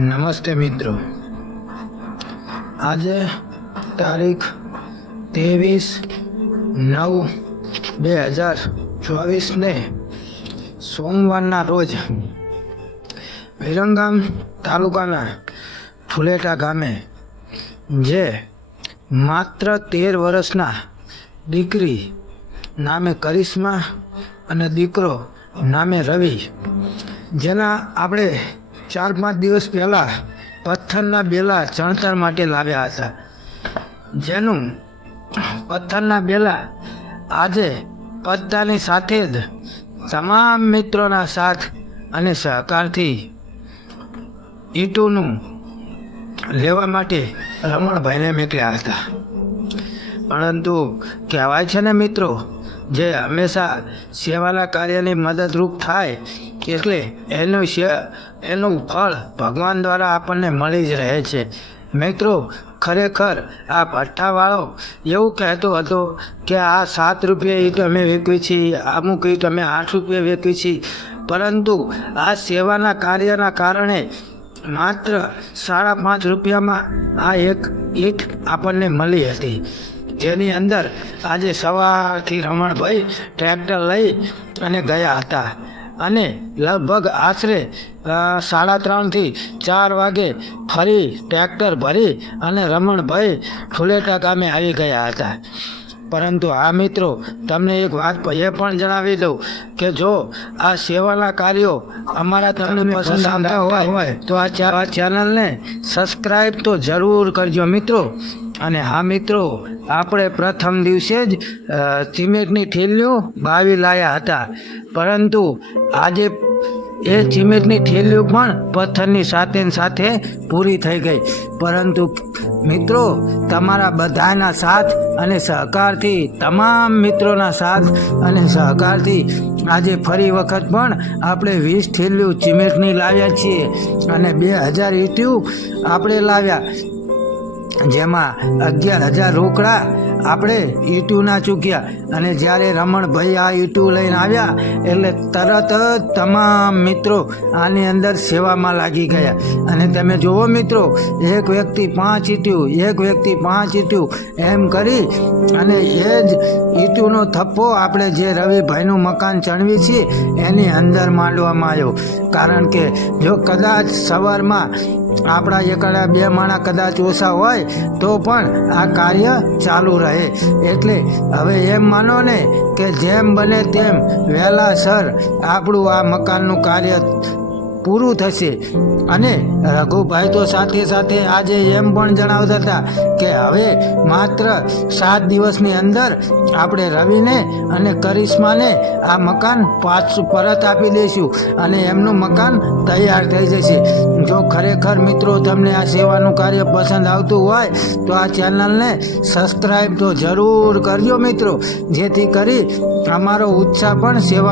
નમસ્તે મિત્રો, આજે તારીખ 23/9/2024 ને સોમવારના રોજ વિરંગામ તાલુકાના ઠુલેટા ગામે જે માત્ર 13 વર્ષના દીકરી નામે કરિશ્મા અને દીકરો નામે રવિ, જેના આપણે 4-5 દિવસ પહેલાં પથ્થરના બેલા ચણતર માટે લાવ્યા હતા, જેનું પથ્થરના બેલા આજે પત્તાની સાથે જ તમામ મિત્રોના સાથ અને સહકારથી ઈંટોનું લેવા માટે રમણભાઈને મોકલ્યા હતા. પરંતુ કહેવાય છે ને મિત્રો, જે હંમેશા સેવાના કાર્યની મદદરૂપ થાય એટલે એનું ફળ ભગવાન દ્વારા આપણને મળી જ રહે છે. મિત્રો, ખરેખર આ ભઠ્ઠાવાળો એવું કહેતો હતો કે આ 7 રૂપિયા ઈંટ અમે વેચવી છીએ, અમુક ઈંટ અમે 8 રૂપિયા વેચવી છીએ, પરંતુ આ સેવાના કાર્યના કારણે માત્ર 5.5 રૂપિયામાં આ એક ઈંટ આપણને મળી હતી, જેની અંદર આજે સવારથી રમણભાઈ ટ્રેક્ટર લઈ અને ગયા હતા અને લગભગ આશરે 3:30 થી 4 વાગે ફરી ટ્રેક્ટર ભરી અને રમણભાઈ ઠુલેટા ગામે આવી ગયા હતા. પરંતુ આ મિત્રો, તમને એક વાત એ પણ જણાવી દઉં કે જો આ સેવાના કાર્યો અમારા તમને પસંદ આવતા હોય તો આ ચેનલને સબસ્ક્રાઈબ તો જરૂર કરજો મિત્રો. અને હા મિત્રો, આપણે પ્રથમ દિવસે જ સિમેન્ટની થેલીઓ 22 લાવ્યા હતા, પરંતુ આજે એ સિમેન્ટની થેલીઓ પણ પથ્થરની સાથે પૂરી થઈ ગઈ. પરંતુ મિત્રો, તમારા બધાના સાથ અને સહકારથી, તમામ મિત્રોના સાથ અને સહકારથી આજે ફરી વખત પણ આપણે 20 થેલીઓ સિમેન્ટની લાવ્યા છીએ અને 2000 ઈંટું આપણે લાવ્યા, જેમાં 11,000 રોકડા આપણે ઈંટુના ચૂક્યા. અને જ્યારે રમણભાઈ આ ઈંટું લઈને આવ્યા એટલે તરત જ તમામ મિત્રો આની અંદર સેવામાં લાગી ગયા. અને તમે જુઓ મિત્રો, એક વ્યક્તિ 5 ઈંટું, એક વ્યક્તિ 5 ઈંટું એમ કરી અને એ જ ઈંટુનો થપ્પો આપણે જે રવિભાઈનું મકાન ચણવી છીએ એની અંદર માંડવામાં આવ્યો. કારણ કે જો કદાચ સવારમાં આપણા એકડા 2 માણા કદાચ ઓછા હોય તો પણ આ કાર્ય ચાલુ રહે. એટલે હવે એમ માનો ને કે જેમ બને તેમ વહેલાસર આપણું આ મકાનનું કાર્ય પૂરું થશે. અને રઘુભાઈ તો સાથે આજે એમ પણ જણાવતા હતા કે હવે માત્ર 7 દિવસની અંદર આપણે રવિને અને કરિશ્માને આ મકાન પાછું પરત આપી દઈશું અને એમનું મકાન તૈયાર થઈ જશે. જો ખરેખર મિત્રો તમને આ સેવાનું કાર્ય પસંદ આવતું હોય તો આ ચેનલને સબસ્ક્રાઈબ તો જરૂર કરજો મિત્રો, જેથી કરી અમારો ઉત્સાહ પણ સેવા